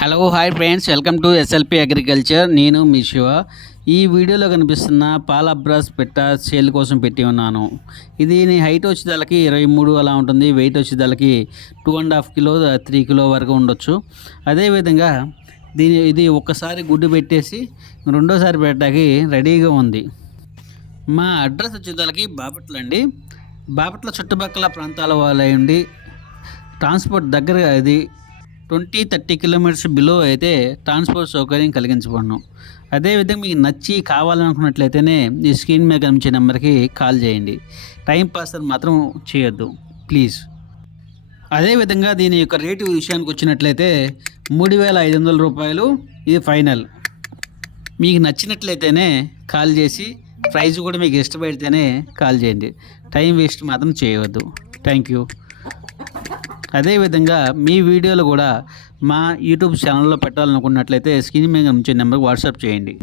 Hello hi friends, welcome to SLP agriculture. నేను మీ శివ. ఈ వీడియోలో కనిపిస్తున్న పాల అబ్రాస్ పెట్ట సేల్ కోసం పెట్టి ఉన్నాను. ఇది హైట్ వచ్చేదానికి 23 అలా ఉంటుంది. వెయిట్ వచ్చేదానికి 2.5 కిలో 3 కిలో వరకు ఉండొచ్చు. అదేవిధంగా ఇది ఒక్కసారి గుడ్డు పెట్టేసి రెండోసారి పెట్టడానికి రెడీగా ఉంది. మా అడ్రస్ వచ్చేదానికి బాపట్ల అండి. బాపట్ల చుట్టుపక్కల ప్రాంతాల వాళ్ళండి. ట్రాన్స్పోర్ట్ దగ్గర ఇది 20-30 కిలోమీటర్స్ బిలో అయితే ట్రాన్స్పోర్ట్ సౌకర్యం కలిగించబడను. అదేవిధంగా మీకు నచ్చి కావాలనుకున్నట్లయితేనే ఈ స్క్రీన్ మీద కనిపించే నెంబర్కి కాల్ చేయండి. టైం పాస్ అని మాత్రం చేయొద్దు ప్లీజ్. అదేవిధంగా దీని యొక్క రేటు విషయానికి వచ్చినట్లయితే 3,500 రూపాయలు. ఇది ఫైనల్. మీకు నచ్చినట్లయితేనే కాల్ చేసి ప్రైస్ కూడా మీకు ఇష్టపడితేనే కాల్ చేయండి. టైం వేస్ట్ మాత్రం చేయవద్దు. Thank you. అదేవిధంగా మీ వీడియోలు కూడా మా యూట్యూబ్ ఛానల్లో పెట్టాలనుకున్నట్లయితే స్క్రీన్ మీద ఉంచే నెంబర్కి వాట్సాప్ చేయండి.